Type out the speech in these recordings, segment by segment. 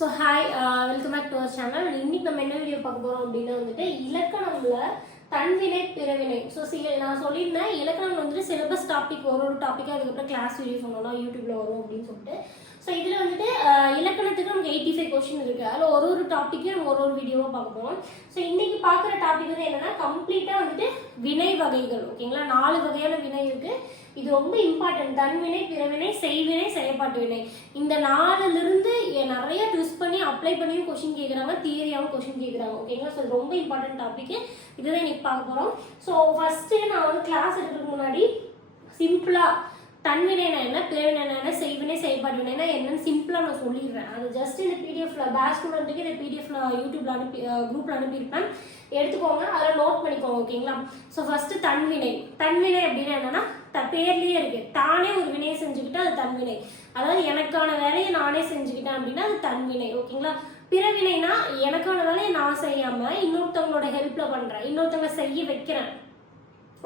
So hi welcome back to our channel இன்னைக்கு நம்ம என்ன வீடியோ பார்க்க போகிறோம் அப்படின்னா வந்துட்டு இலக்கணம்ல தன்வினை பிறவினை. ஸோ சில நான் சொல்லியிருந்தேன் இலக்கணம் வந்துட்டு சிலபஸ் டாபிக் ஒரு ஒரு டாப்பிக்காக அதுக்கப்புறம் கிளாஸ் வீடியோ சொன்னோம்னா யூடியூப்ல வரும் அப்படின்னு சொல்லிட்டு. ஸோ இதில் வந்துட்டு இலக்கணத்துக்கு நமக்கு எயிட்டி ஃபைவ் கொஸ்டின் இருக்கு. அதில் ஒரு ஒரு டாப்பிக்கையும் நம்ம ஒரு ஒரு வீடியோவாக பார்க்க போகிறோம் ஸோ இன்றைக்கி பார்க்குற டாபிக் வந்து என்னன்னா கம்ப்ளீட்டாக வந்துட்டு வினை வகைகள் ஓகேங்களா? நாலு வகையான வினை இருக்குது இது ரொம்ப இம்பார்ட்டன்ட் தன்வினை பிறவினை செய்வினை செயல்பாட்டு வினை. இந்த நாலுலேருந்து நிறைய ட்விஸ்ட் பண்ணி அப்ளை பண்ணியும் கொஷின் கேட்குறாங்க தியரியாகவும் கொஷின் கேட்குறாங்க ஓகேங்களா? ஸோ ரொம்ப இம்பார்ட்டன்ட் டாபிக் இதுதான் இன்னைக்கு பார்க்க போகிறோம் ஸோ ஃபஸ்ட்டு நான் வந்து கிளாஸ் எடுக்கிறதுக்கு முன்னாடி சிம்பிளாக தன்வினைனா என்ன பிறவினை என்ன செய்வினை செயல்பாடு என்னன்னு சிம்பிளாக நான் சொல்லிடுறேன். அது ஜஸ்ட் இந்த பிடிஎஃப்ல பேட்ச் ஸ்டூடெண்ட்டுக்கு இந்த பிடிஎஃப்ல யூடியூப்ல அனுப்பி குரூப்ல அனுப்பியிருப்பேன். எடுத்துக்கோங்க அதில் நோட் பண்ணிக்கோங்க ஓகேங்களா ஸோ ஃபர்ஸ்ட் தன்வினை. தன்வினை அப்படின்னா என்னன்னா த பேர்லேயே இருக்கு. தானே ஒரு வினையை செஞ்சுக்கிட்டு அது தன்வினை. அதாவது எனக்கான வேலையை நானே செஞ்சுக்கிட்டேன் அப்படின்னா அது தன்வினை ஓகேங்களா பிறவினைனா எனக்கான வேலையை நான் செய்யாம இன்னொருத்தவங்களோட ஹெல்ப்ல பண்றேன். இன்னொருத்தவங்க செய்ய வைக்கிறேன்.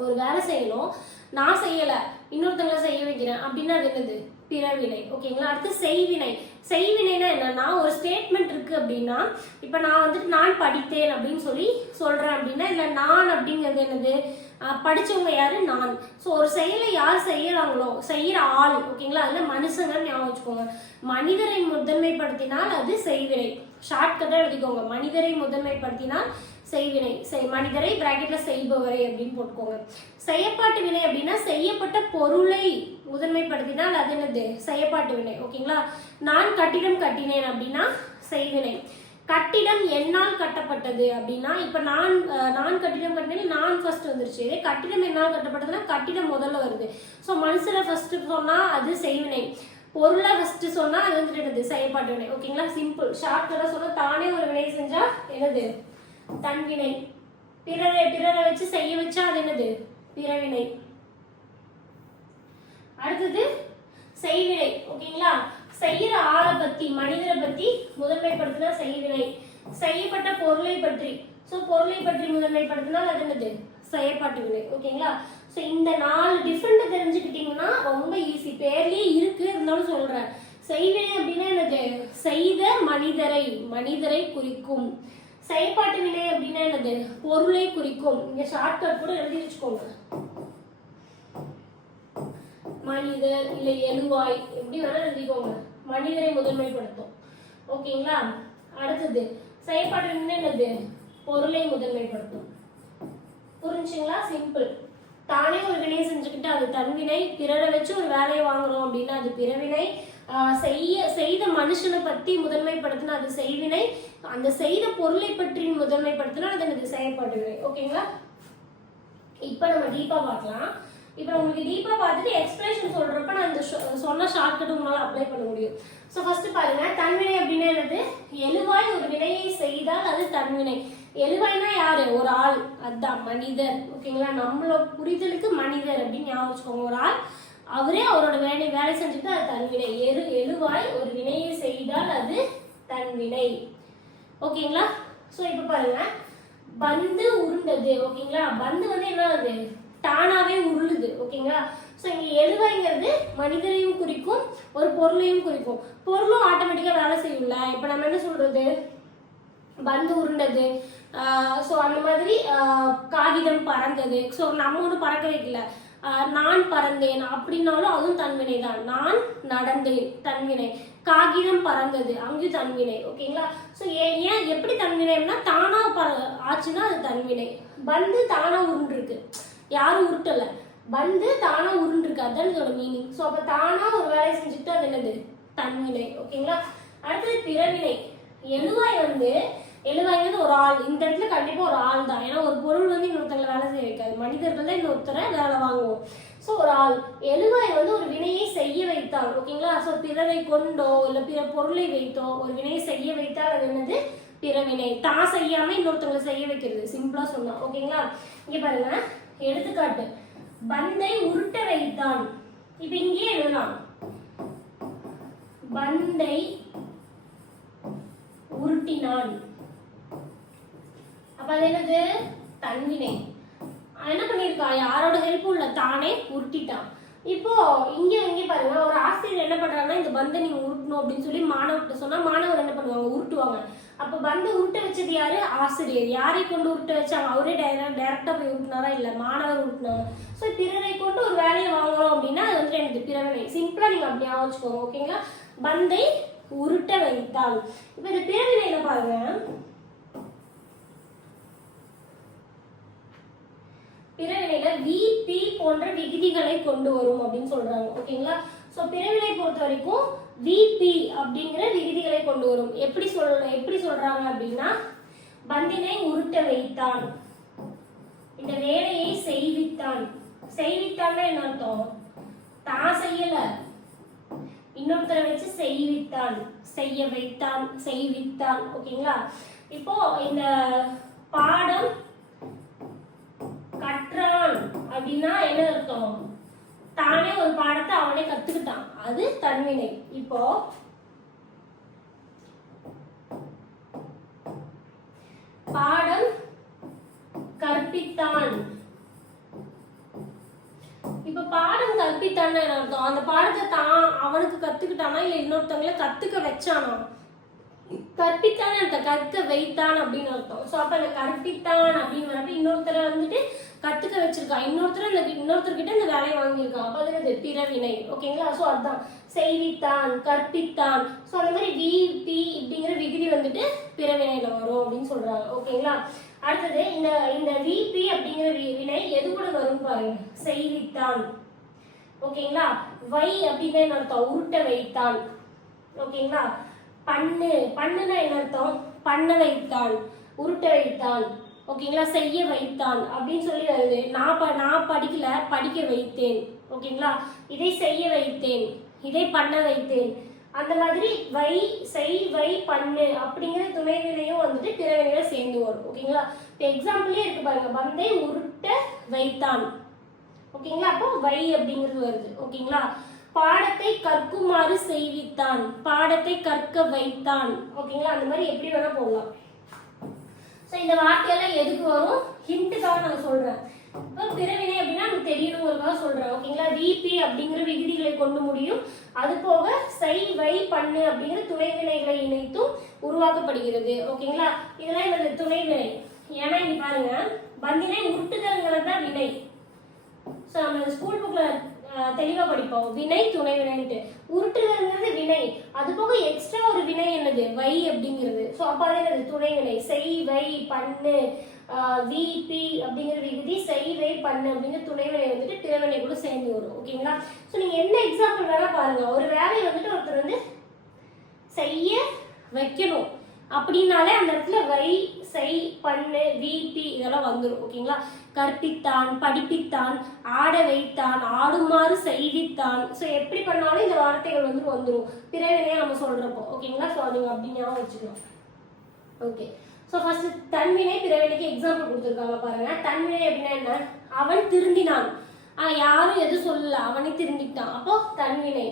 ஒரு வேலை செய்யணும். நான் செய்யலை. இன்னொருத்தவங்கள செய்ய வைக்கிறேன். அப்படின்னா அது என்னது? பிறவினை ஓகேங்களா அடுத்து செய்வினை. செய்வினைனா என்னன்னா ஒரு ஸ்டேட்மெண்ட் இருக்கு அப்படின்னா இப்போ நான் வந்துட்டு நான் படித்தேன் அப்படின்னு சொல்லி சொல்றேன் அப்படின்னா இல்லை நான் அப்படிங்கிறது என்னது? படிச்சவங்க யாரு? நான். ஸோ ஒரு செயலை யார் செய்யறாங்களோ செய்யற ஆள் ஓகேங்களா அதில் மனுஷங்கன்னு ஞாபகம் வச்சுக்கோங்க. மனிதரை முதன்மைப்படுத்தினால் அது செய்வினை. ஷார்ட்கட்டாக எழுதிக்கோங்க. மனிதரை முதன்மைப்படுத்தினால் செய்வினை. செய் மனிதரை பிராக்கெட்ல செய்பவரை அப்படின்னு போட்டுக்கோங்க. செய்யப்பாட்டு வினை அப்படின்னா செய்யப்பட்ட பொருளை முதன்மைப்படுத்தினால் அது என்னது? செய்யப்பாட்டு வினை. ஓகேங்களா நான் கட்டிடம் கட்டினேன் அப்படின்னா செய்வினை. கட்டிடம் என்னால் கட்டப்பட்டது அப்படின்னா இப்போ நான் நான் கட்டிடம் கட்டினேன் நான் ஃபர்ஸ்ட் வந்துருச்சு. இதே கட்டிடம் என்னால் கட்டப்பட்டதுன்னா கட்டிடம் முதல்ல வருது. ஸோ மனுஷரை ஃபர்ஸ்ட் சொன்னால் அது செய்வினை. பொருளை ஃபர்ஸ்ட் சொன்னால் அது வந்துட்டு என்னது? செய்யப்பாட்டு வினை. ஓகேங்களா சிம்பிள் ஷார்ட்கட்டாக சொன்னால் தானே ஒரு வினை செஞ்சால் என்னது? தன்வினை பிறரை பிறரை வச்சு செய்ய வச்சா அது என்னது? பிறவினை. அடுத்தது செய்வினை. ஓகேங்களா? செய்யற ஆளை பத்தி மனிதரை பத்தி முதன்மைப்படுத்தினா செய்வினை. செய்யப்பட்ட பொருளை பற்றி. ஸோ பொருளை பற்றி முதன்மைப்படுத்தினால் அது என்னது? செயற்பாட்டு வினை. ஓகேங்களா? ஸோ இந்த நாலு டிஃபரெண்ட் தெரிஞ்சுக்கிட்டீங்கன்னா ரொம்ப ஈஸி பேர்லயே இருக்கு இருந்தாலும் சொல்றேன். செய்வினை அப்படின்னா என்னது? செய்த மனிதரை மனிதரை குறிக்கும். செயல்பாட்டு வினை அப்படின்னா என்னது? பொருளை குறிக்கும். இங்க ஷார்ட்கட் கூட எழுதி வச்சுக்கோங்க. மனிதர் இல்லை எழுவாய் எப்படி வேணா எழுதிக்கோங்க. மனிதரை முதன்மைப்படுத்தும். ஓகேங்களா? அடுத்தது செயல்பாட்டு வினை என்னது? பொருளை முதன்மைப்படுத்தும். புரிஞ்சுங்களா? சிம்பிள் தானே ஒரு வினையை செஞ்சுக்கிட்டு அது தன்வினை பிறரை வச்சு ஒரு வேலையை வாங்குறோம் அப்படின்னா அது பிறவினை. செய்ய செய்த மனுஷனை பத்தி முதன்மைப்படுத்தினா அது செய்வினை அந்த செய்த பொருளை பற்றி முதன்மைப்படுத்தினா அது எனக்கு செயல்பாட்டு ஓகேங்களா? இப்போ நம்ம டீப்பா பார்க்கலாம். இப்போ உங்களுக்கு டீப்பா பார்த்துட்டு எக்ஸ்பிரஷன் சொல்றப்ப நான் இந்த சொன்ன ஷார்ட்கட் உங்களால அப்ளை பண்ண முடியும். ஸோ ஃபர்ஸ்ட் பாருங்க தன்வினை அப்படின்னா என்னது? எழுவாய் ஒரு வினையை செய்தால் அது தன்வினை. எழுவாய்னா யாரு? ஒரு ஆள். அதான் மனிதர். ஓகேங்களா? நம்மளோட புரிதலுக்கு மனிதர் அப்படின்னு ஞாபகம் வச்சுக்கோங்க. ஒரு ஆள் அவரே அவரோட வேலை வேலை செஞ்சுட்டு அது தன்வினை. எரு எழுவாய் ஒரு வினையை செய்தால் அது தன்வினை. ஓகேங்களா? ஸோ இப்போ பாருங்க. பந்து உருண்டது ஓகேங்களா? பந்து வந்து என்ன ஆகுது? தானாவே உருளுது ஓகேங்களா? ஸோ இங்கே எழுவாய்ங்கிறது மனிதரையும் குறிக்கும் ஒரு பொருளையும் குறிக்கும். பொருளும் ஆட்டோமேட்டிக்காக வேலை செய்யும்ல? இப்போ நம்ம என்ன சொல்றது? பந்து உருண்டது ஸோ அந்த மாதிரி காகிதம் பறந்தது. ஸோ நம்ம ஒன்றும் பறக்க வைக்கல. நான் பறந்தேன் அப்படின்னாலும் அதுவும் தன்வினை தான் நான் நடந்தேன் தன்வினை காகிதம் பறந்தது. அங்கேயும் தன்வினை ஓகேங்களா ஸோ ஏன் ஏன் எப்படி தன்வினைனா தானா பற ஆச்சுன்னா அது தன்வினை பந்து தானா உருண்டிருக்கு. யாரும் உருட்டல. பந்து தானா உருண்டிருக்கு. அதுதான் இதோட மீனிங் ஸோ அப்போ தானா ஒரு வேலையை செஞ்சுட்டு அது என்னது? தன்வினை ஓகேங்களா அடுத்தது பிறவினை. எழுவாய் வந்து எழுவாய்ங்கிறது ஒரு ஆள் இந்த இடத்துல கண்டிப்பா ஒரு ஆள் தான் ஏன்னா ஒரு பொருள் வந்து இன்னொருத்தங்களை வேலை செய்ய வைக்காது. மனிதர்கள் தான் இன்னொருத்தரை வேலை வாங்குவோம். ஸோ ஒரு ஆள். எழுவாய் வந்து ஒரு வினையை செய்ய வைத்தால் ஓகேங்களா? ஸோ பிறரை கொண்டோ இல்லை பிற பொருளை வைத்தோ ஒரு வினையை செய்ய வைத்தால் அது என்னது? பிறவினை. தான் செய்யாம இன்னொருத்தவங்களை செய்ய வைக்கிறது. சிம்பிளா சொன்னா. ஓகேங்களா? இங்க பாருங்க. எடுத்துக்காட்டு. பந்தை உருட்ட வைத்தான். இப்ப இங்கேயே எழுதலாம். பந்தை உருட்டினான். அப்ப அது என்னது? தன்வினை என்ன பண்ணியிருக்கான் யாரோட ஹெல்ப்பும் இல்ல தானே உருட்டிட்டான் இப்போ இங்க இங்க பாருங்க. ஒரு ஆசிரியர் என்ன பண்றாங்கன்னா இந்த பந்தை நீங்க உருட்டணும் அப்படின்னு சொல்லி மாணவர்கிட்ட சொன்னா மாணவர் என்ன பண்ணுவாங்க? உருட்டுவாங்க. அப்ப பந்தை உருட்ட வச்சது யாரு? ஆசிரியர். யாரை கொண்டு உருட்ட வச்சாங்க? அவரே டைரக்டா போய் உருட்டினாரா இல்ல மாணவர் உருட்டினாங்க ஸோ பிறரை கொண்டு ஒரு வேலையை வாங்குறோம் அப்படின்னா அது வந்து எனக்கு பிறவினை சிம்பிளா நீங்க அப்படி ஞாபகம் வச்சுக்கோங்க ஓகேங்களா பந்தை உருட்ட வைத்தால். இப்ப இந்த பிறவினையில் பாருங்க. பிறவினையில வி பி போன்ற விகுதிகளை கொண்டு வரும் அப்படின்னு சொல்றாங்க. ஓகேங்களா? ஸோ பிறவினை பொறுத்த வரைக்கும் விபி அப்படிங்கிற விகுதிகளை கொண்டு வரும் எப்படி சொல்லணும்? எப்படி சொல்றாங்க அப்படின்னா பந்தினை உருட்ட வைத்தான். இந்த வேலையை செய்வித்தான். செய்வித்தான்னா என்ன அர்த்தம்? தான் செய்யல. இன்னொருத்தரை வச்சு செய்வித்தான். செய்ய வைத்தான் செய்வித்தான். ஓகேங்களா? இப்போ இந்த பாடம் கற்றான் அப்படின்னா என்ன அர்த்தம்? தானே ஒரு பாடத்தை அவனே கத்துக்கிட்டான். அது தன்வினை. இப்போ பாடம் கற்பித்தான். இப்ப பாடம் கற்பித்தான்னா என்ன அர்த்தம்? அந்த பாடத்தை தான் அவனுக்கு கத்துக்கிட்டானா இல்ல இன்னொருத்தவங்கள கத்துக்க வச்சானா? கற்பித்தான் அந்த கற்க வைத்தான் அப்படின்னு அர்த்தம். ஸோ அப்ப அந்த கற்பித்தான் அப்படின்னு வரப்ப இன்னொருத்தரை வந்துட்டு கத்துக்க வச்சிருக்கான் இன்னொருத்தர் இந்த இன்னொருத்தர்கிட்ட இந்த வேலையை வாங்கியிருக்கான் அப்போ அது என்னது பிறவினை ஓகேங்களா? ஸோ அதுதான். செய்வித்தான் கற்பித்தான். ஸோ அந்த மாதிரி வி பி இப்படிங்கிற விகுதி வந்துட்டு பிறவினையில வரும் அப்படின்னு சொல்றாங்க. ஓகேங்களா? அடுத்தது இந்த இந்த விபி அப்படிங்கிற வி- வினை எது கூட வரும் பாருங்க. செய்வித்தான். ஓகேங்களா? வை அப்படின்னா என்ன அர்த்தம்? உருட்ட வைத்தான் ஓகேங்களா? பண்ணு. பண்ணுனா என்ன அர்த்தம்? பண்ண வைத்தான் உருட்ட வைத்தான் ஓகேங்களா? செய்ய வைத்தான் அப்படின்னு சொல்லி வருது நான் ப நான் படிக்கல படிக்க வைத்தேன். ஓகேங்களா? இதை செய்ய வைத்தேன். இதை பண்ண வைத்தேன். அந்த மாதிரி வை செய் வை பண்ணு அப்படிங்கிற துணை வந்துட்டு பிற சேர்ந்து வரும். ஓகேங்களா? இப்போ எக்ஸாம்பிளே இருக்கு பாருங்க. பந்தை உருட்ட வைத்தான். ஓகேங்களா? அப்போ வை அப்படிங்கிறது வருது. ஓகேங்களா? பாடத்தை கற்குமாறு செய்வித்தான். பாடத்தை கற்க வைத்தான். ஓகேங்களா? அந்த மாதிரி எப்படி வேணா போடலாம் ஸோ இந்த வார்த்தையெல்லாம் எதுக்கு வரும்? ஹிண்ட்டுக்காக நான் சொல்றேன். இப்போ பிறவினை அப்படின்னா நமக்கு தெரியணுங்கிறதுக்காக சொல்றேன். ஓகேங்களா விபி அப்படிங்கிற விகுதிகளை கொண்டு முடியும். அது போக சை வை பண்ணு அப்படிங்கிற துணை வினைகளை இணைத்தும் உருவாக்கப்படுகிறது. ஓகேங்களா இதெல்லாம் இந்த துணை வினை ஏன்னா இங்க பாருங்க பந்தினை உருட்டுதல்ங்கிறது தான் வினை. ஸோ நம்ம ஸ்கூல் புக்கில் தெளிவாக படிப்போம். வினை துணை வினைன்ட்டு உருட்டுதல்ங்கிறது வினை. அது போக எக்ஸ்ட்ரா ஒரு வினை என்னது? வை அப்படிங்கிறது. ஸோ அப்போ என்னது? துணை வினை செய் வை பண்ணு. விபி அப்படிங்கிற விகுதி செய் வை பண்ணு அப்படிங்கிற துணை வினை வந்துட்டு பிறவினை கூட சேர்ந்து வரும். ஓகேங்களா? ஸோ நீங்கள் என்ன எக்ஸாம்பிள் வேணா பாருங்க. ஒரு வேலையை வந்துட்டு ஒருத்தர் வந்து செய்ய வைக்கணும். அப்படின்னாலே அந்த இடத்துல வை செய் பண்ணு வீட்டி இதெல்லாம் வந்துடும் ஓகேங்களா? கற்பித்தான் படிப்பித்தான் ஆட வைத்தான் ஆடுமாறு செய்வித்தான். ஸோ எப்படி பண்ணாலும் இந்த வார்த்தைகள் வந்து வந்துடும் பிறவினையே நம்ம சொல்றப்போ ஓகேங்களா? ஸோ நீங்க அப்படி ஞாபகம் வச்சுக்கணும். ஓகே ஸோ ஃபர்ஸ்ட் தன்வினை பிறவினைக்கு எக்ஸாம்பிள் கொடுத்துருக்காங்க பாருங்க. தன்வினை அப்படின்னா என்ன? அவன் திருந்தினான். ஆ யாரும் எதுவும் சொல்லல? அவனே திருந்திட்டான். அப்போ தன்வினை.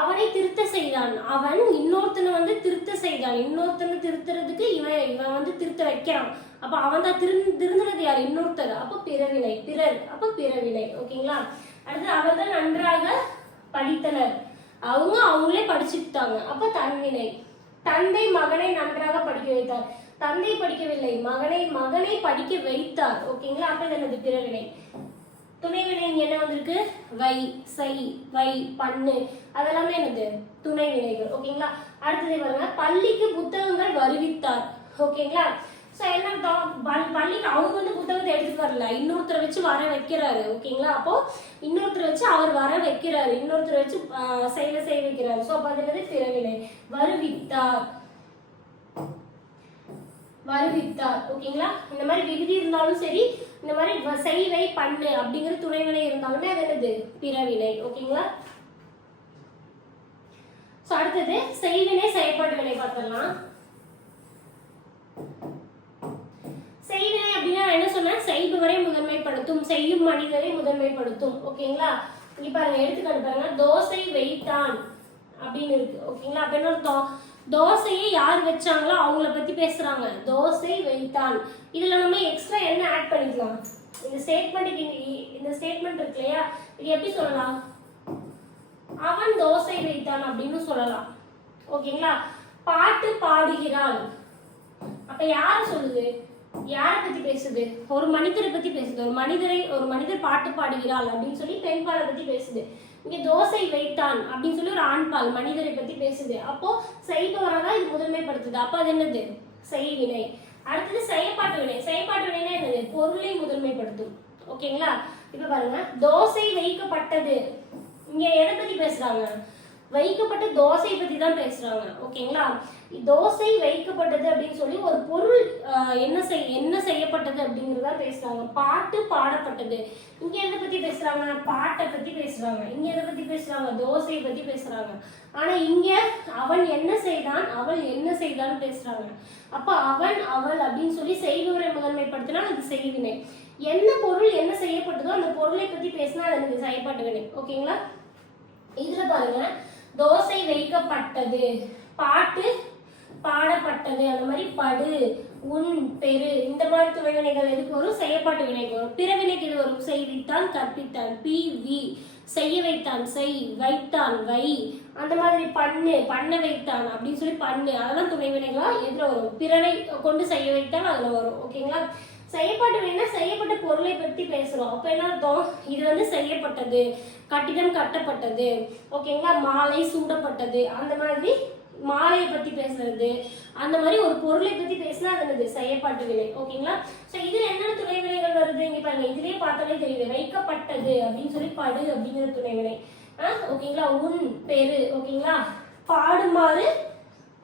அவனை திருத்த செய்தான். அவன் இன்னொருத்தனை வந்து திருத்த இன்னொருத்தனை திருத்துறதுக்கு இவன் இவன் வந்து திருத்த வைக்கிறான். அப்ப அவன் தான் திரு திருந்துறது யார்? இன்னொருத்தர். அப்போ பிறவினை. பிறர். அப்போ பிறவினை. ஓகேங்களா? அடுத்து அவர்கள் நன்றாக படித்தனர். அவங்க அவங்களே படிச்சுட்டாங்க அப்ப தன்வினை. தந்தை மகனை நன்றாக படிக்க வைத்தார். தந்தை படிக்கவில்லை. மகனை மகனை படிக்க வைத்தார். ஓகேங்களா? அப்ப இது எனது பிறவினை. துணைவினை இங்க என்ன வந்திருக்கு? வை சை வை பண்ணு. அதெல்லாமே என்னது? துணை வினைகள் ஓகேங்களா? அடுத்தது பாருங்க. பள்ளிக்கு புத்தகங்கள் வருவித்தார். ஓகேங்களா? ஸோ என்ன பள்ளிக்கு அவங்க வந்து புத்தகத்தை எடுத்துட்டு வரல. இன்னொருத்தரை வச்சு வர வைக்கிறாரு. ஓகேங்களா? அப்போ இன்னொருத்தரை வச்சு அவர் வர வைக்கிறாரு. இன்னொருத்தரை வச்சு ஆஹ், செய்ய வைக்கிறாரு ஸோ அப்போ அது என்னது? பிறவினை வருவித்தார். வருவித்தார். ஓகேங்களா? இந்த மாதிரி விகுதி இருந்தாலும் சரி இந்த மாதிரி செய்வை பண்ணு அப்படிங்கிற துணைவினை இருந்தாலுமே அது என்னது? பிறவினை. ஓகேங்களா? ஸோ அடுத்தது செய்வினை செயல்பாட்டு வினை பார்த்துடலாம். செய்வினை அப்படின்னா என்ன சொன்னேன்? செய்பவரை முதன்மைப்படுத்தும் செய்யும் மனிதரை முதன்மைப்படுத்தும். ஓகேங்களா? இங்க பாருங்க எடுத்துக்காட்டு பாருங்க. தோசை வைத்தான் அப்படின்னு இருக்கு. ஓகேங்களா? அப்ப என்ன தோசையை யார் வச்சாங்களோ அவங்கள பத்தி பேசுறாங்க. தோசை வைத்தான் இதுல நம்ம எக்ஸ்ட்ரா என்ன ஆட் பண்ணிக்கலாம்? இந்த ஸ்டேட்மெண்ட்டுக்கு இந்த ஸ்டேட்மெண்ட் இருக்கு இல்லையா? இது எப்படி சொல்லலாம்? அவன் தோசை வைத்தான் அப்படின்னு சொல்லலாம். ஓகேங்களா பாட்டு பாடுகிறாள். அப்ப யார் சொல்லுது? யாரை பத்தி பேசுது? ஒரு மனிதரை பத்தி பேசுது. ஒரு மனிதரை ஒரு மனிதர் பாட்டு பாடுகிறாள் அப்படின்னு சொல்லி பெண்பாலை பத்தி பேசுது. இங்கே தோசை வைத்தான் அப்படின்னு சொல்லி ஒரு ஆண்பால் மனிதரை பற்றி பேசுது. அப்போ செய்பவரை தான் இது முதன்மைப்படுத்துது. அப்போ அது என்னது? செய்வினை. அடுத்தது செயற்பாட்டு வினை. செயற்பாட்டு வினைனா என்னது? பொருளை முதன்மைப்படுத்தும். ஓகேங்களா? இப்போ பாருங்க. தோசை வைக்கப்பட்டது. இங்கே எதை பற்றி பேசுகிறாங்க வைக்கப்பட்ட தோசை பத்தி தான் பேசுறாங்க. ஓகேங்களா? தோசை வைக்கப்பட்டது அப்படின்னு சொல்லி ஒரு பொருள் என்ன செய் என்ன செய்யப்பட்டது அப்படிங்கறத பேசுறாங்க. பாட்டு பாடப்பட்டது. இங்க எதை பத்தி பேசுறாங்க? பாட்டை பத்தி பேசுறாங்க. இங்க எதை பத்தி பேசுறாங்க? தோசையை பத்தி பேசுறாங்க. ஆனா இங்க அவன் என்ன செய்தான்? அவள் என்ன செய்தான்னு பேசுறாங்க. அப்ப அவன் அவள் அப்படின்னு சொல்லி செய்விவரை முதன்மைப்படுத்தினா அது செய்வினை. என்ன பொருள் என்ன செய்யப்பட்டதோ அந்த பொருளை பத்தி பேசினா அது எனக்கு செயல்பாட்டு வினை. ஓகேங்களா? இதுல பாருங்க. தோசை வைக்கப்பட்டது. பாட்டு பாடப்பட்டது. அந்த மாதிரி படு உன் பெரு. இந்த மாதிரி துணைவினைகள் எதுக்கு வரும் செய்யப்பாட்டு வினைக்கு வரும். பிற வினைக்கு இது வரும் செய்வித்தான் கற்பித்தான். P V. செய்ய வைத்தான். செய் வைத்தான் வை. அந்த மாதிரி பண்ணு பண்ண வைத்தான் அப்படின்னு சொல்லி பண்ணு. அதெல்லாம் துணைவினைகளா எதுல வரும்? பிறனை கொண்டு செய்ய வைத்தான் அதுல வரும். ஓகேங்களா? செய்யப்பட்ட வினை செய்யப்பட்ட பொருளை பற்றி பேசுகிறோம் அப்போ என்ன அர்த்தம்? இது வந்து செய்யப்பட்டது கட்டிடம் கட்டப்பட்டது ஓகேங்களா? மாலை சூடப்பட்டது அந்த மாதிரி மாலையை பற்றி பேசுறது அந்த மாதிரி ஒரு பொருளை பற்றி பேசினா அது என்னது? செய்யப்பட்ட விலை ஓகேங்களா? ஸோ இதில் என்னென்ன துணை விலைகள் வருது? இங்கே பாருங்க இதுலேயே பார்த்தாலே தெரியுது. வைக்கப்பட்டது அப்படின்னு சொல்லி படு அப்படிங்கிற துணை விலை. ஆ, ஓகேங்களா? உன் பெரு ஓகேங்களா? பாடுமாறு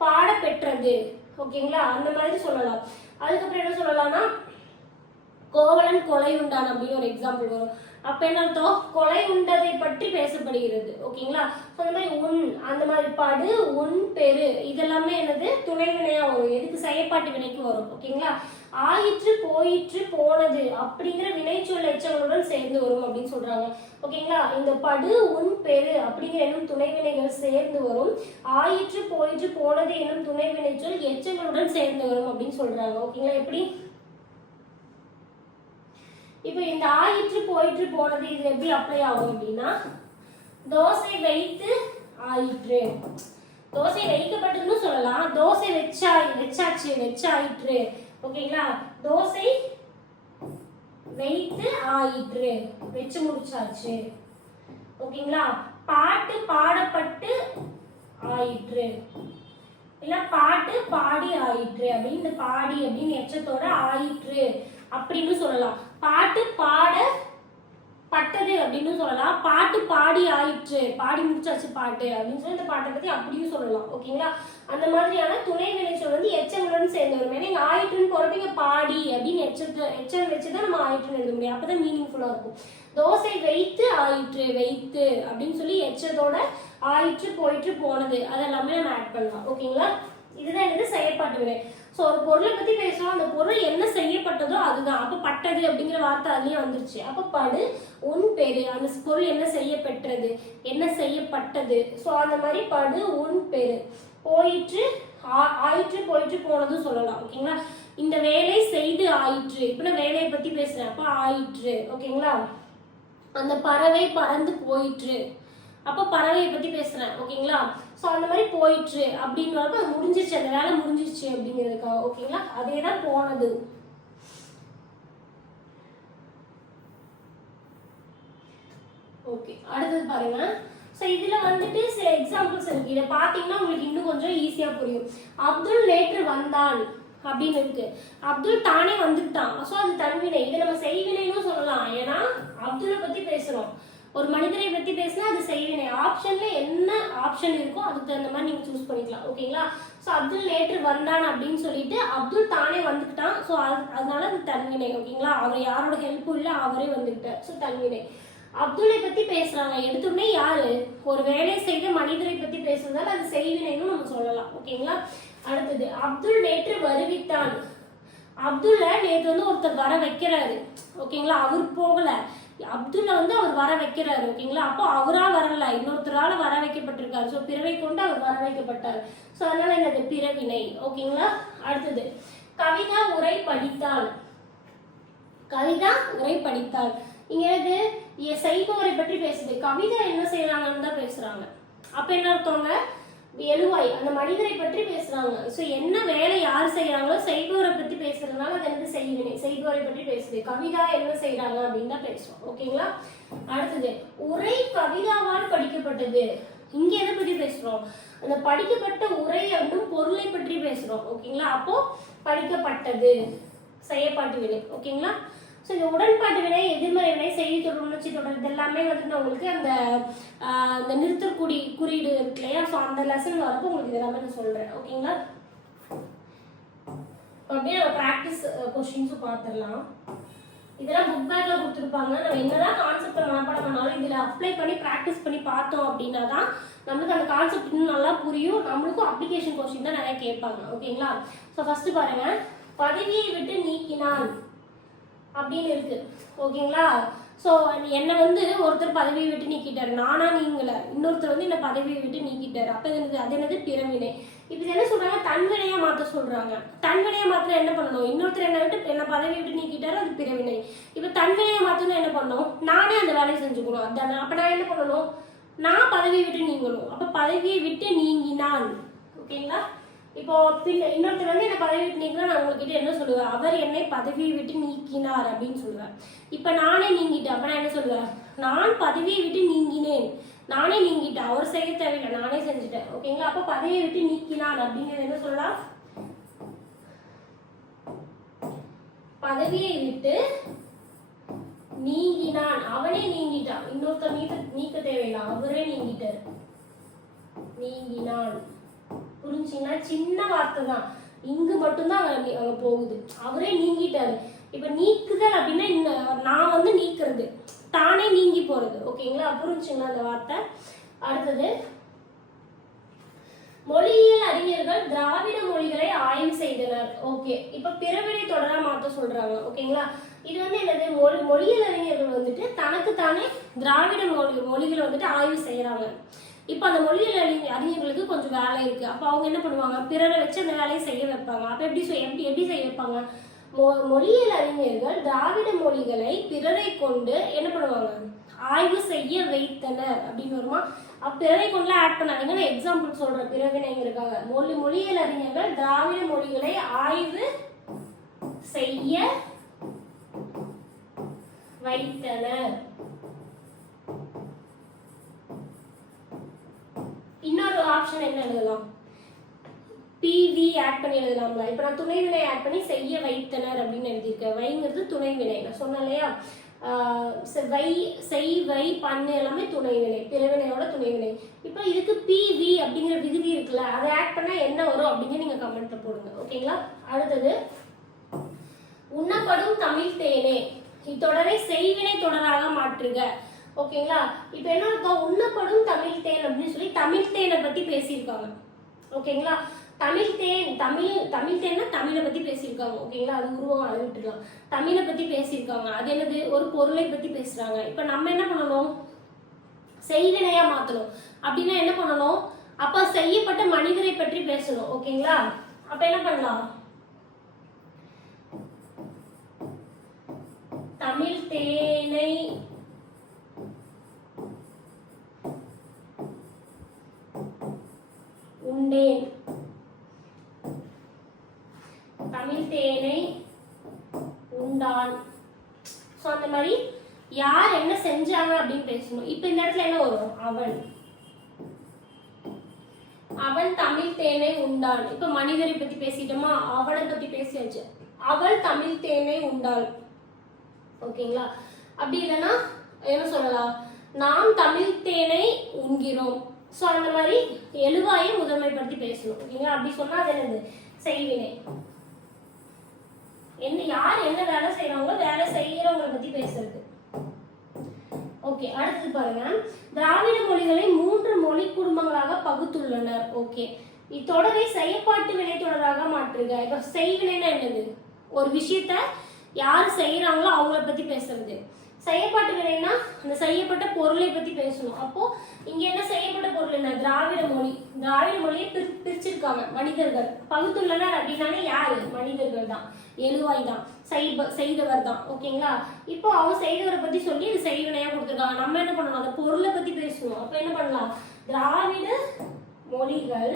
பாட பெற்றது ஓகேங்களா? அந்த மாதிரி சொல்லலாம். அதுக்கப்புறம் என்ன சொல்லலாம்னா கோவலன் கொலை உண்டான் அப்படின்னு ஒரு எக்ஸாம்பிள் வரும். அப்ப என்ன அர்த்தம்? கொலை உண்டதை பற்றி பேசப்படுகிறது. ஓகேங்களா? அந்த மாதிரி உன் அந்த மாதிரி படு உன் பெரு இதெல்லாமே என்னது? துணை வினையா வரும். எதுக்கு? செயற்பாட்டு வினைக்கு வரும். ஓகேங்களா? ஆயிற்று போயிற்று போனது அப்படிங்கிற வினைச்சொல் எச்சங்களுடன் சேர்ந்து வரும் அப்படின்னு சொல்றாங்க. ஓகேங்களா? இந்த படு உன் பெரு அப்படிங்கிற என்னும் துணை வினைகள் சேர்ந்து வரும். ஆயிற்று போயிற்று போனது என்னும் துணை வினைச்சொல் எச்சங்களுடன் சேர்ந்து வரும் அப்படின்னு சொல்றாங்க. ஓகேங்களா? எப்படி? இப்போ இந்த ஆயிற்று போயிற்று போனது இது எப்படி அப்ளை ஆகும் அப்படின்னா தோசை வைத்து ஆயிற்று. தோசை வைக்கப்பட்டதுன்னு சொல்லலாம். தோசை வச்சா வச்சாச்சு வச்சாயிற்று. ஓகேங்களா? தோசை வைத்து ஆயிற்று. வச்சு முடிச்சாச்சு. ஓகேங்களா? பாட்டு பாடப்பட்டு ஆயிற்று. இல்ல பாட்டு பாடி ஆயிற்று. அப்படின்னு இந்த பாடி அப்படின்னு எச்சத்தோட ஆயிற்று. அப்படின்னு சொல்லலாம். பாட்டு பாட பட்டது அப்படின்னு சொல்லலாம். பாட்டு பாடி ஆயிற்று. பாடி முடிச்சாச்சு பாட்டு அப்படின்னு சொல்லி இந்த பாட்டை பத்தி அப்படியும் சொல்லலாம். ஓகேங்களா? அந்த மாதிரியான துணை வினைச்சொல் வந்து எச்சங்களுடன் சேர்ந்து வரும். ஏன்னா ஆயிற்றுன்னு போறப்ப பாடி அப்படின்னு எச்சத்தை எச்சம் வச்சுதான் நம்ம ஆயிற்றுன்னு எழுத முடியும். அப்பதான் மீனிங்ஃபுல்லா இருக்கும். தோசை வைத்து ஆயிற்று வைத்து அப்படின்னு சொல்லி எச்சத்தோட ஆயிற்று போயிற்று போனது. அதெல்லாமே நம்ம ஆட் பண்ணலாம். ஓகேங்களா? இதுதான் என்னது? செயற்பாட்டு வினை. ஸோ ஒரு பொருளை பற்றி பேசுகிறோம் அந்த பொருள் என்ன செய்யப்பட்டதோ அதுதான். அப்போ பட்டது அப்படிங்கிற வார்த்தை அதுலயே வந்துருச்சு. அப்போ படு உன் பெரு அந்த பொருள் என்ன செய்யப்பெற்றது? என்ன செய்யப்பட்டது? ஸோ அந்த மாதிரி படு உன் பெரு. போயிற்று ஆ- ஆயிற்று போயிற்று போனதும் சொல்லலாம். ஓகேங்களா இந்த வேலை செய்து ஆயிற்று. இப்போ நான் வேலையை பற்றி பேசுகிறேன் அப்போ ஆயிற்று. ஓகேங்களா அந்த பறவை பறந்து போயிற்று. அப்போ பறவையை பத்தி பேசுறேன் ஓகேங்களா? ஸோ அந்த மாதிரி போயிட்டு அப்படிங்கிறப்ப அது முடிஞ்சிருச்சு. அந்த வேலை முடிஞ்சிருச்சு அப்படிங்கிறதுக்கா ஓகேங்களா? அதே தான் போனது. ஓகே அடுத்தது பாருங்க. ஸோ இதுல வந்துட்டு சில எக்ஸாம்பிள்ஸ் இருக்கு. இதை பார்த்தீங்கன்னா உங்களுக்கு இன்னும் கொஞ்சம் ஈஸியா புரியும். அப்துல் நேற்று வந்தான் அப்படின்னு இருக்கு. அப்துல் தானே வந்துட்டான். ஸோ அது தன்வினை இதை நம்ம செய்வினைன்னு சொல்லலாம். ஏன்னா அப்துலை பத்தி பேசுறோம். ஒரு மனிதரை பத்தி பேசினா அது செய்வினை. ஆப்ஷன்ல என்ன ஆப்ஷன் இருக்கோ அதுக்கு தகுந்த மாதிரி நீங்க சூஸ் பண்ணிக்கலாம். ஓகேங்களா ஸோ அப்துல் நேற்று வந்தான் அப்படின்னு சொல்லிட்டு அப்துல் தானே வந்துக்கிட்டான் ஸோ அதனால அது தன்வினை ஓகேங்களா அவர் யாரோட ஹெல்ப்பும் இல்லை அவரே வந்துக்கிட்டார் ஸோ தன்வினை அப்துல்லை பத்தி பேசுறாங்க. எடுத்தோடனே யாரு? ஒரு வேலை செய்த மனிதரை பத்தி பேசுறதால அது செய்வினைன்னு நம்ம சொல்லலாம். ஓகேங்களா அடுத்தது அப்துல் நேற்று வருவித்தான். அப்துல்ல நேற்று வந்து ஒருத்தர் வர வைக்கிறாரு. ஓகேங்களா அவர் போகல. அப்துல்லா வந்து அவர் வர வைக்கிறாரு ஓகேங்களா? அப்போ அவரால் வரல இன்னொருத்தரால் வர வைக்கப்பட்டிருக்காரு. ஸோ பிறவை கொண்டு அவர் வர வைக்கப்பட்டார். ஸோ அதனால என்னது? பிறவினை ஓகேங்களா? அடுத்தது கவிதா உரை படித்தாள். கவிதா உரை படித்தாள். இங்க என்னது எ- பற்றி பேசுது. கவிதா என்ன செய்யறாங்கன்னு தான் பேசுறாங்க. அப்ப என்ன அர்த்தவங்க எழுவாய். அந்த மனிதரை பற்றி பேசுறாங்க. ஸோ என்ன வேலை யார் செய்யறாங்களோ செய்பவரை பற்றி பேசுறதுனால அது வந்து செய்வினை. செய்பவரை பற்றி பேசுது. கவிதா என்ன செய்யறாங்க அப்படின்னு தான் பேசுறோம். ஓகேங்களா? அடுத்தது உரை கவிதாவால் படிக்கப்பட்டது. இங்க எதை பற்றி பேசுறோம்? அந்த படிக்கப்பட்ட உரை அப்படின் பொருளை பற்றி பேசுறோம். ஓகேங்களா? அப்போ படிக்கப்பட்டது. செய்யப்பாட்டு வினை. ஓகேங்களா? ஸோ இந்த உடன்பாட்டு வினை எதிர்மறை வினை தொடர்ச்சி தொடர் இது எல்லாமே வந்துட்டு நான் உங்களுக்கு அந்த அந்த நிறுத்தற்குடி குறியீடு இருக்கு இல்லையா? ஸோ அந்த லெசன் வரப்போ உங்களுக்கு இதெல்லாமே நான் சொல்கிறேன் ஓகேங்களா அப்படியே நம்ம ப்ராக்டிஸ் கொஷின்ஸும் பார்த்துடலாம் இதெல்லாம் புக் பேக்ல கொடுத்துருப்பாங்க. நம்ம என்னதான் கான்செப்ட் மனப்பாடம் பண்ணாலும் இதில் அப்ளை பண்ணி ப்ராக்டிஸ் பண்ணி பார்த்தோம் அப்படின்னா தான் நம்மளுக்கு அந்த கான்செப்ட் இன்னும் நல்லா புரியும். நம்மளுக்கும் அப்ளிகேஷன் கொஸ்டின் தான் நிறைய கேட்பாங்க. ஓகேங்களா ஸோ ஃபர்ஸ்ட் பாருங்க. பதவியை விட்டு நீக்கினான் அப்படின்னு இருக்கு. ஓகேங்களா ஸோ என்னை வந்து ஒருத்தர் பதவியை விட்டு நீக்கிட்டார். நானா நீங்கள இன்னொருத்தர் வந்து என்னை பதவியை விட்டு நீக்கிட்டார். அப்போ என்னது? அது என்னது? பிறவினை. இப்போ என்ன சொல்றாங்க? தன்வினையா மாற்ற சொல்றாங்க. தன்வினையா மாற்ற என்ன பண்ணணும்? இன்னொருத்தர் என்ன விட்டு என்ன பதவி விட்டு நீக்கிட்டார் அது பிறவினை. இப்போ தன்வினையா மாத்தணும் என்ன பண்ணணும்? நானே அந்த வேலையை செஞ்சுக்கணும். அதானே? அப்போ நான் என்ன பண்ணணும்? நான் பதவியை விட்டு நீங்கணும். அப்போ பதவியை விட்டு நீங்கினான். ஓகேங்களா? இப்போ பின்ன இன்னொருத்தர் வந்து என்ன பதவி விட்டு நான் உங்ககிட்ட என்ன சொல்லுவேன்? அவர் என்னை பதவியை விட்டு நீக்கினார் அப்படின்னு சொல்லுவேன். இப்போ நானே நீங்கிட்டேன். அப்ப நான் என்ன சொல்லுவேன்? நான் பதவியை விட்டு நீங்கினேன். நானே நீங்கிட்டேன். அவர் செய்ய தேவையில்லை. நானே செஞ்சுட்டேன். ஓகேங்களா அப்போ பதவியை விட்டு நீக்கினான் அப்படிங்கிறது என்ன சொல்லலாம் பதவியை விட்டு நீங்கினான். அவனே நீங்கிட்டான். இன்னொருத்தர் நீக்க நீக்க தேவையில்லை. அவரே நீங்கிட்டார். நீங்கினான். புரிஞ்சிங்கன்னா சின்ன வார்த்தை தான் இங்கு மட்டும்தான் அங்க போகுது. அவரே நீங்கிட்டாரு. இப்ப நீக்குதல் அப்படின்னா இந்த நான் வந்து நீக்கிறது. தானே நீங்கி போறது. ஓகேங்களா? புரிஞ்சுங்களா அந்த வார்த்தை? அடுத்தது மொழியியல் அறிஞர்கள் திராவிட மொழிகளை ஆய்வு செய்தனர். ஓகே. இப்ப பிறவினை தொடரா மாத்த சொல்றாங்க. ஓகேங்களா? இது வந்து என்னது? மொழி மொழியியல் அறிஞர்கள் வந்துட்டு தனக்கு தானே திராவிட மொழி மொழிகளை வந்துட்டு ஆய்வு செய்யறாங்க. இப்போ அந்த மொழியியல் அறிஞ- அறிஞர்களுக்கு கொஞ்சம் வேலை இருக்கு. அப்போ அவங்க என்ன பண்ணுவாங்க? பிறரை வச்சு அந்த வேலையை செய்ய வைப்பாங்க. அப்போ எப்படி எப்படி எப்படி செய்ய வைப்பாங்க? மொ- மொழியியல் அறிஞர்கள் திராவிட மொழிகளை பிறரை கொண்டு என்ன பண்ணுவாங்க? ஆய்வு செய்ய வைத்தனர் அப்படின்னு வருமா? அப்ப பிறரை கொண்டு ஆட் பண்ணாதீங்க. நான் எக்ஸாம்பிள் பிறவினைங்க இருக்காங்க. மொழி மொழியியல் அறிஞர்கள் திராவிட மொழிகளை ஆய்வு செய்ய வைத்தனர். இன்னொரு ஆப்ஷன் என்ன எழுதலாம்? பிவி ஆட் பண்ணி எழுதலாம்ல. இப்போ நான் துணைவினை ஆட் பண்ணி செய்ய வைத்தனர் அப்படின்னு எழுதியிருக்கேன். வைங்கிறது துணைவினை நான் சொன்னேன் இல்லையா? செ- வை செய் வை பண்ணு எல்லாமே துணைவினை பிறவினையோட துணைவினை இப்போ இதுக்கு பிவி அப்படிங்கிற விகுதி இருக்குல்ல அதை ஆட் பண்ணால் என்ன வரும் அப்படின்னு நீங்கள் கமெண்ட்டில் போடுங்க. ஓகேங்களா அடுத்தது உண்ணப்படும் தமிழ் தேனே. இத்தொடரை செய்வினை தொடராக மாற்றுக. ஓகேங்களா? இப்போ என்ன இருக்கா உண்ணப்படும் தமிழ் தேன் அப்படின்னு சொல்லி தமிழ் தேனை பத்தி பேசியிருக்காங்க. ஓகேங்களா? தமிழ் தேன் தமிழ் தமிழ் தேன்னா தமிழை பத்தி பேசியிருக்காங்க. ஓகேங்களா? அது உருவம் அளவிட்டுலாம். தமிழை பத்தி பேசியிருக்காங்க. அது என்னது? ஒரு பொருளை பத்தி பேசுறாங்க. இப்போ நம்ம என்ன பண்ணணும்? செய்வினையா மாத்தணும். அப்படின்னா என்ன பண்ணணும்? அப்ப செய்யப்பட்ட மனிதரை பற்றி பேசணும். ஓகேங்களா? அப்ப என்ன பண்ணலாம்? தமிழ் தேனை உண்டேன். தமிழ் தேனை உண்டான். ஸோ அந்த மாதிரி யார் என்ன செஞ்சாங்க அப்படின்னு பேசணும். இப்போ இந்த இடத்துல என்ன வரும்? அவன். அவன் தமிழ் தேனை உண்டான். இப்ப மனிதரை பத்தி பேசிட்டோமா? அவளை பத்தி பேசியாச்சு. அவள் தமிழ் தேனை உண்டாள். ஓகேங்களா? அப்படி இல்லைன்னா என்ன சொல்லலாம்? நாம் தமிழ் தேனை உண்கிறோம். ஸோ அந்த மாதிரி எழுவாயை முதன்மைப்படுத்தி பேசணும். ஓகேங்களா அப்படி சொன்னா அது என்னது? செய்வினை. என்ன யார் என்ன வேலை செய்யறாங்களோ வேலை செய்யறவங்களை பத்தி பேசுறது. ஓகே அடுத்தது பாருங்க. திராவிட மொழிகளை மூன்று மொழி குடும்பங்களாக பகுத்துள்ளனர். ஓகே இத்தொடரை செயற்பாட்டு வினை தொடராக மாற்றுக. இப்ப செய்வினைனா என்னது? ஒரு விஷயத்த யார் செய்யறாங்களோ அவங்கள பத்தி பேசுறது. செயற்பாட்டு வினைனா அந்த செய்யப்பட்ட பொருளை பத்தி பேசணும். அப்போ இங்க என்ன செய்யப்பட்ட என்ன திராவிட மொழி திராவிட மொழியை பிரி பிரிச்சிருக்காங்க மனிதர்கள். பகுத்துள்ளனர் அப்படின்னாலே யாரு? மனிதர்கள் தான் எழுவாய் தான் செய்ப செய்தவர் தான் ஓகேங்களா? இப்போ அவன் செய்தவரை பத்தி சொல்லி இது செய்வினையா கொடுத்துருக்காங்க. நம்ம என்ன பண்ணணும் அந்த பொருளை பத்தி பேசுவோம். அப்ப என்ன பண்ணலாம்? திராவிட மொழிகள்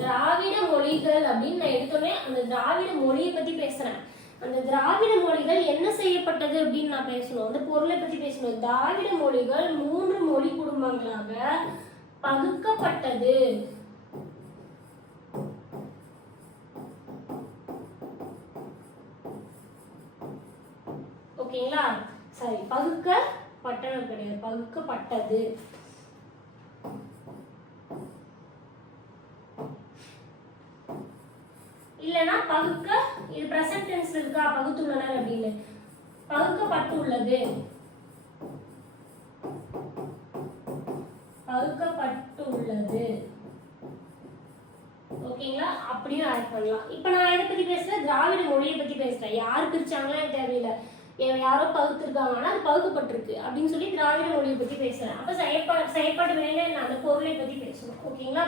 திராவிட மொழிகள் அப்படின்னு நான் எடுத்தோடனே அந்த திராவிட மொழியை பத்தி பேசுறேன். அந்த திராவிட மொழிகள் என்ன செய்யப்பட்டது அப்படின்னு நான் பேசணும். அந்த பொருளை பற்றி பேசணும். திராவிட மொழிகள் மூன்று மொழி குடும்பங்களாக பகுக்கப்பட்டது. ஓகேங்களா? சரி பகுக்கப்பட்டது கிடையாது. பகுக்கப்பட்டது. இல்லனா பகுக்க இது பிரசன்ட் டென்ஸ்ல இருக்கா? பகுத்துள்ளனர் அப்படின்னு பகுக்கப்பட்டுள்ளது பகுக்கப்பட்டுள்ளது ஓகேங்களா? அப்படியும் ஆட் பண்ணலாம். இப்போ நான் எதை பத்தி பேசுறேன்? திராவிட மொழியை பத்தி பேசுறேன். யார் பிரிச்சாங்களோ எனக்கு தெரியல. யாரோ பகுத்திருக்காங்கன்னா அது பகுக்கப்பட்டிருக்கு அப்படின்னு சொல்லி திராவிட மொழியை பத்தி பேசுறேன். அப்ப செயற்பா செயற்பாட்டு வேலை நான் அந்த பொருளை பத்தி பேசணும். ஓகேங்களா?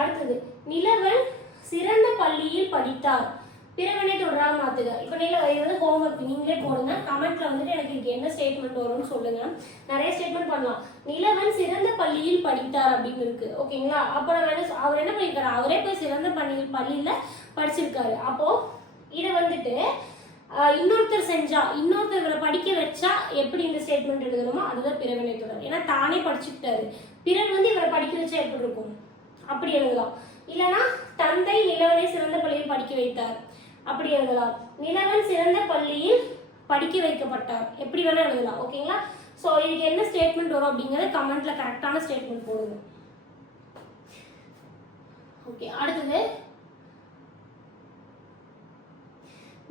அடுத்தது நிலவல் சிறந்த பள்ளியில் படித்தார். பிறவனை தொடராக மாத்துக. இப்போ நீங்கள் இது வந்து ஹோம்ஒர்க் நீங்களே போடுங்க. கமெண்ட்ல வந்துட்டு எனக்கு இதுக்கு என்ன ஸ்டேட்மெண்ட் வரும்னு சொல்லுங்க. நிறைய ஸ்டேட்மெண்ட் பண்ணலாம். நிலவன் சிறந்த பள்ளியில் படித்தார் அப்படின்னு இருக்கு. ஓகேங்களா? அப்போ நம்ம என்ன அவர் என்ன பண்ணியிருக்காரு அவரே போய் சிறந்த பள்ளியில் பள்ளியில படிச்சிருக்காரு. அப்போ இதை வந்துட்டு இன்னொருத்தர் செஞ்சா இன்னொருத்தர் இவரை படிக்க வச்சா எப்படி இந்த ஸ்டேட்மெண்ட் எழுதணுமோ அதுதான் பிறவினை தொடர். ஏன்னா தானே படிச்சுக்கிட்டாரு. பிறர் வந்து இவரை படிக்க வச்சா எப்படி இருக்கும்? அப்படி எழுதலாம். இல்லனா தந்தை நிலவனை சிறந்த பள்ளியில் படிக்க வைத்தார். அப்படி எழுதலாம். நிலவன் சிறந்த பள்ளியில் படிக்க வைக்கப்பட்டார். எப்படி வேணா எழுதலாம் ஓகேங்களா ஸோ இதுக்கு என்ன ஸ்டேட்மெண்ட் வரும் அப்படிங்கறத கமெண்ட்ல கரெக்டான ஸ்டேட்மெண்ட் போடுங்க. ஓகே அடுத்தது.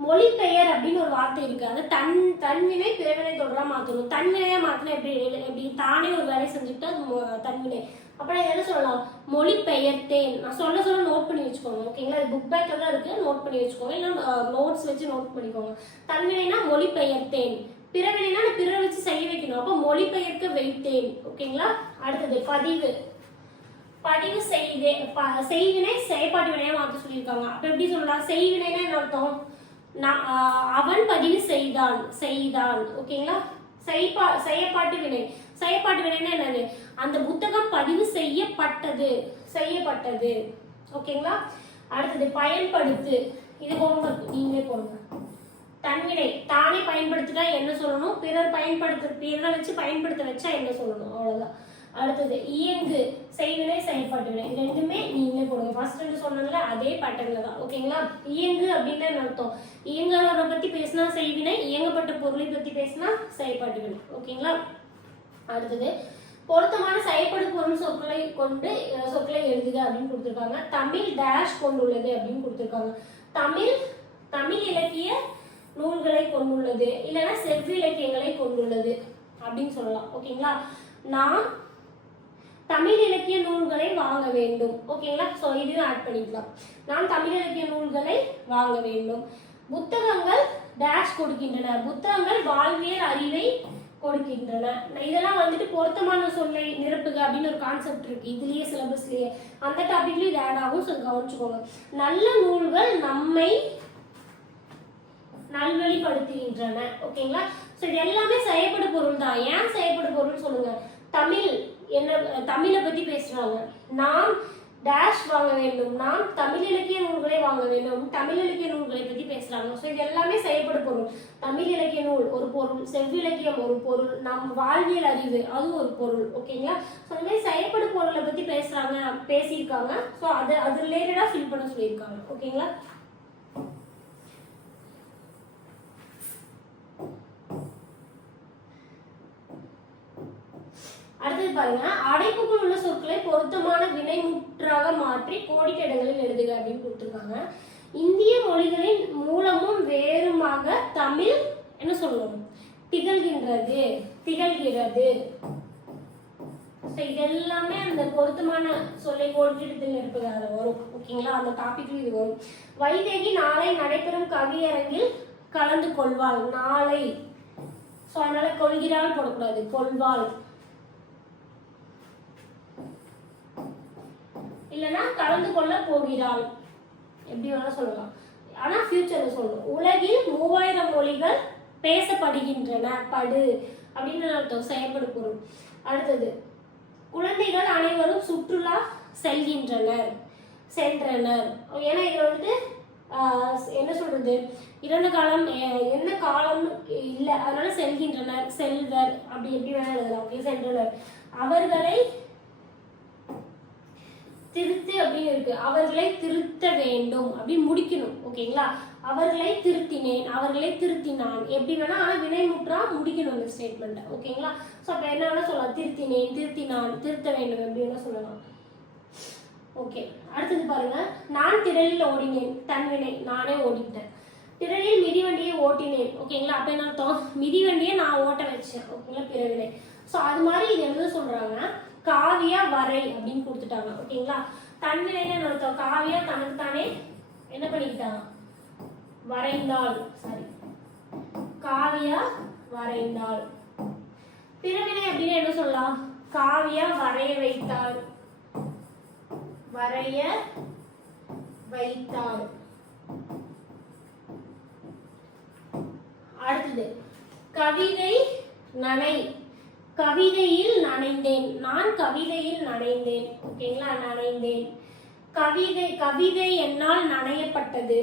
மொழிபெயர் அப்படின்னு ஒரு வார்த்தை இருக்கு. அது தன் தன்வினை பிறவினை தொடரா மாற்றணும் தன்வினையா மாற்றினா எப்படி எப்படி தானே ஒரு வேலையை செஞ்சுட்டு அது தன்வினை. அப்புறம் என்ன சொல்லலாம்? மொழிபெயர்த்தேன். நான் சொல்ல சொல்ல நோட் பண்ணி வச்சுக்கோங்க. ஓகேங்களா அது புக் பேக்கில் தான் இருக்குது நோட் பண்ணி வச்சுக்கோங்க. இல்லை நோட்ஸ் வச்சு நோட் பண்ணிக்கோங்க. தன்வினைனா மொழிபெயர்த்தேன். பிறவினைனா நான் பிறர் வச்சு செய்ய வைக்கணும். அப்போ மொழிபெயர்க்க வைத்தேன். ஓகேங்களா அடுத்தது பதிவு. பதிவு செய்தே ப- செய்வினை செயற்பாட்டு வினையா மாற்ற சொல்லியிருக்காங்க. அப்போ எப்படி சொல்லலாம்? செய்வினைனா என்ன அர்த்தம்? நான் அவன் பதிவு செய்தான். செய்தான். ஓகேங்களா செய்பா செயற்பாட்டு வினை. செயற்பாட்டு வினைனா என்னது? அந்த புத்தகம் பதிவு செய்யப்பட்டது. செய்யப்பட்டது. ஓகேங்களா? அடுத்தது பயன்படுத்து. இது ஹோம்ஒர்க் நீங்களே போடுங்க. தன்வினை. தானே பயன்படுத்தினா என்ன சொல்லணும்? பிறர் பயன்படுத்த பிறரை வச்சு பயன்படுத்த வச்சா என்ன சொல்லணும்? அவ்வளவுதான். அடுத்தது இயங்கு. செய்வினை செயல்பாட்டு வினை. ரெண்டுமே நீங்களே போடுங்க. ஃபர்ஸ்ட் ரெண்டு சொன்னதுல அதே பேட்டர்ன்ல தான். ஓகேங்களா? இயங்கு அப்படின்னா அர்த்தம். இயங்குறவரை பத்தி பேசினா செய்வினை இயங்கப்பட்ட பொருளை பத்தி பேசினா செயல்பாட்டு வினை. ஓகேங்களா? அடுத்தது பொருத்தமான செயல்படு பொருள் சொற்களை கொண்டு சொற்களை எழுதுக அப்படின்னு கொடுத்துருக்காங்க. தமிழ் டேஷ் கொண்டுள்ளது அப்படின்னு கொடுத்துருக்காங்க. தமிழ் தமிழ் இலக்கிய நூல்களை கொண்டுள்ளது இல்லைன்னா செவ்விலக்கியங்களை கொண்டுள்ளது அப்படின்னு சொல்லலாம். ஓகேங்களா நான் தமிழ் இலக்கிய நூல்களை வாங்க வேண்டும். ஓகேங்களா ஸோ இதையும் ஆட் பண்ணிக்கலாம். நான் தமிழ் இலக்கிய நூல்களை வாங்க வேண்டும். புத்தகங்கள் டேஷ் கொடுக்கின்றன. புத்தகங்கள் வாழ்வியல் அறிவை கொடுக்கின்றன. இதெல்லாம் வந்துட்டு பொருத்தமான சொல்லை நிரப்புக அப்படின்னு ஒரு கான்செப்ட் இருக்கு. இதுலயே சிலபஸ்லயே அந்த டாபிக்லயும் இது ஆட் ஆகும். ஸோ கவனிச்சுக்கோங்க. நல்ல நூல்கள் நம்மை நல்வழிப்படுத்துகின்றன. ஓகேங்களா? ஸோ இது எல்லாமே செயற்படு பொருள் தான். ஏன் செயற்படு பொருள் சொல்லுங்க. தமிழ் என்ன தமிழை பத்தி பேசுறாங்க. நாம் டேஷ் வாங்க வேண்டும். நாம் தமிழ் இலக்கிய நூல்களை வாங்க வேண்டும். தமிழ் இலக்கிய நூல்களை பத்தி பேசுறாங்க. ஸோ இது எல்லாமே செயற்படு பொருள் தமிழ் இலக்கிய நூல் ஒரு பொருள் செவ்விலக்கியம் ஒரு பொருள் நம் வாழ்வியல் அறிவு அது ஒரு பொருள். ஓகேங்களா ஸோ இந்த மாதிரி செயற்படு பொருளை பத்தி பேசுறாங்க பேசியிருக்காங்க. ஸோ அது அது ரிலேட்டடா ஃபில் பண்ண சொல்லியிருக்காங்க. ஓகேங்களா அடுத்தது பாருங்க அடைப்புக்குள் உள்ள சொற்களை பொருத்தமான வினைமுற்றாக மாற்றி கோடிக்கடங்களில் எழுதுக அப்படின்னு கொடுத்துருக்காங்க. இந்திய மொழிகளின் மூலமும் வேறுமாக தமிழ் என்ன சொல்லணும் திகழ்கின்றது திகழ்கிறது. இது எல்லாமே அந்த பொருத்தமான சொல்லை கோடிக்கிட்டத்தில் இருப்பது அதில் வரும். ஓகேங்களா அந்த டாபிக்ல இது வரும். வைதேகி நாளை நடைபெறும் கவியரங்கில் கலந்து கொள்வாள். நாளை. ஸோ அதனால கொள்கிறாள் போடக்கூடாது. கொள்வாள். இல்லைன்னா கலந்து கொள்ள போகிறாள். எப்படி வேணால் சொல்லலாம். ஆனால் ஃபியூச்சரில் சொல்லணும். உலகில் மூவாயிரம் மொழிகள் பேசப்படுகின்றன. படு அப்படின்னு அர்த்தம். செயல்படு பொருள். அடுத்தது குழந்தைகள் அனைவரும் சுற்றுலா செல்கின்றனர். சென்றனர். ஏன்னா இதில் வந்துட்டு என்ன சொல்றது? இறந்த காலம் எந்த காலம் இல்லை. அதனால செல்கின்றனர். செல்வர் அப்படி எப்படி வேணால் எழுதலாம். சென்றனர். அவர்களை திருத்து அப்படின்னு இருக்கு. அவர்களை திருத்த வேண்டும் அப்படின்னு முடிக்கணும். ஓகேங்களா? அவர்களை திருத்தினேன் அவர்களை திருத்தினான். எப்படி வேணா ஆனா வினைமுற்றா முடிக்கணும் இந்த ஸ்டேட்மெண்ட் ஓகேங்களா? ஸோ அப்ப என்ன வேணா சொல்லலாம். திருத்தினேன் திருத்தினான் திருத்த வேண்டும் எப்படி வேணா சொல்லலாம். ஓகே. அடுத்தது பாருங்க. நான் திரளில் ஓடினேன் தன்வினை நானே ஓடிட்டேன். திரளில் மிதிவண்டியை ஓட்டினேன். ஓகேங்களா? அப்ப என்ன அர்த்தம்? மிதிவண்டியை நான் ஓட்ட வச்சேன். ஓகேங்களா? பிறவினை. ஸோ அது மாதிரி இது எழுத சொல்றாங்க? காவியா வரை அப்படின்னு கொடுத்துட்டாங்க. ஓகேங்களா? தன்வினைன்னு என்ன அர்த்தம்? காவியா தனக்கு தானே என்ன பண்ணிக்கிட்டாங்க வரைந்தாள். சாரி காவியா வரைந்தாள். பிறவினை அப்படின்னு என்ன சொல்லலாம்? காவியா வரைய வைத்தாள். வரைய வைத்தாள். அடுத்தது. கவிதை நனை கவிதையில் நனைந்தேன். நான் கவிதையில் நனைந்தேன். ஓகேங்களா? நனைந்தேன். கவிதை கவிதை என்னால் நனையப்பட்டது.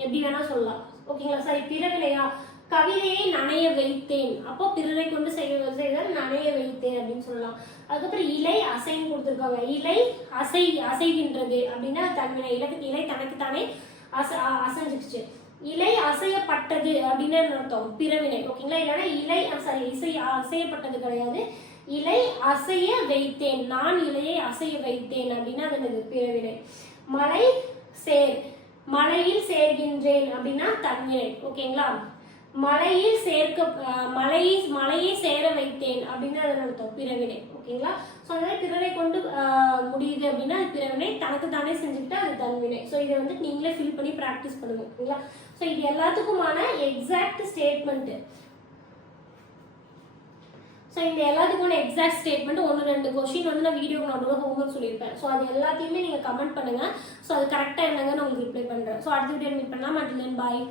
எப்படி வேணா சொல்லலாம். ஓகேங்களா? சரி பிறவினையா கவிதையை நனைய வைத்தேன். அப்போ பிறரை கொண்டு செய்ய செய்தால் நனைய வைத்தேன் அப்படின்னு சொல்லலாம். அதுக்கப்புறம் இலை அசைன்னு கொடுத்துருக்காங்க. இலை அசை அசைகின்றது அப்படின்னா தன்வினை இலக்கு இலை தனக்குத்தானே அச அசைஞ்சிருச்சு. அசைஞ்சிடுச்சு இலை அசையப்பட்டது அப்படின்னு அர்த்தம்? பிறவினை. ஓகேங்களா? இல்லைன்னா இலை சாரி இசை அசையப்பட்டது கிடையாது. இலை அசைய வைத்தேன். நான் இலையை அசைய வைத்தேன் அப்படின்னா அது பிறவினை. மலை சேர் மலையில் சேர்கின்றேன் அப்படின்னா தன்வினை ஓகேங்களா? மலையில் சேர்க்க மலையை மலையை சேர வைத்தேன் அப்படின்னு அது அர்த்தம்? பிறவினை. ஓகேங்களா? ஸோ அதனால பிறரை கொண்டு முடியுது அப்படின்னா அது பிறவினை தனக்கு தானே செஞ்சுக்கிட்டு அது தன்வினை ஸோ இதை வந்து நீங்களே ஃபில் பண்ணி ப்ராக்டிஸ் பண்ணுங்க ஓகேங்களா? ஸோ இது எல்லாத்துக்குமான எக்ஸாக்ட் ஸ்டேட்மெண்ட் ஸோ இந்த எல்லாத்துக்குமான எக்ஸாக்ட் ஸ்டேட்மெண்ட் ஒன்று ரெண்டு கொஷின் வந்து நான் வீடியோ நடுவில் ஹோம்ஒர்க் சொல்லியிருப்பேன். ஸோ அது எல்லாத்தையுமே நீங்கள் கமெண்ட் பண்ணுங்கள் ஸோ அது கரெக்டாக என்னங்க நான் உங்களுக்கு ரிப்ளை பண்ணுறேன் ஸோ அடுத்த வீடியோ மீட் பண்ணலாம். மட்டும் பாய்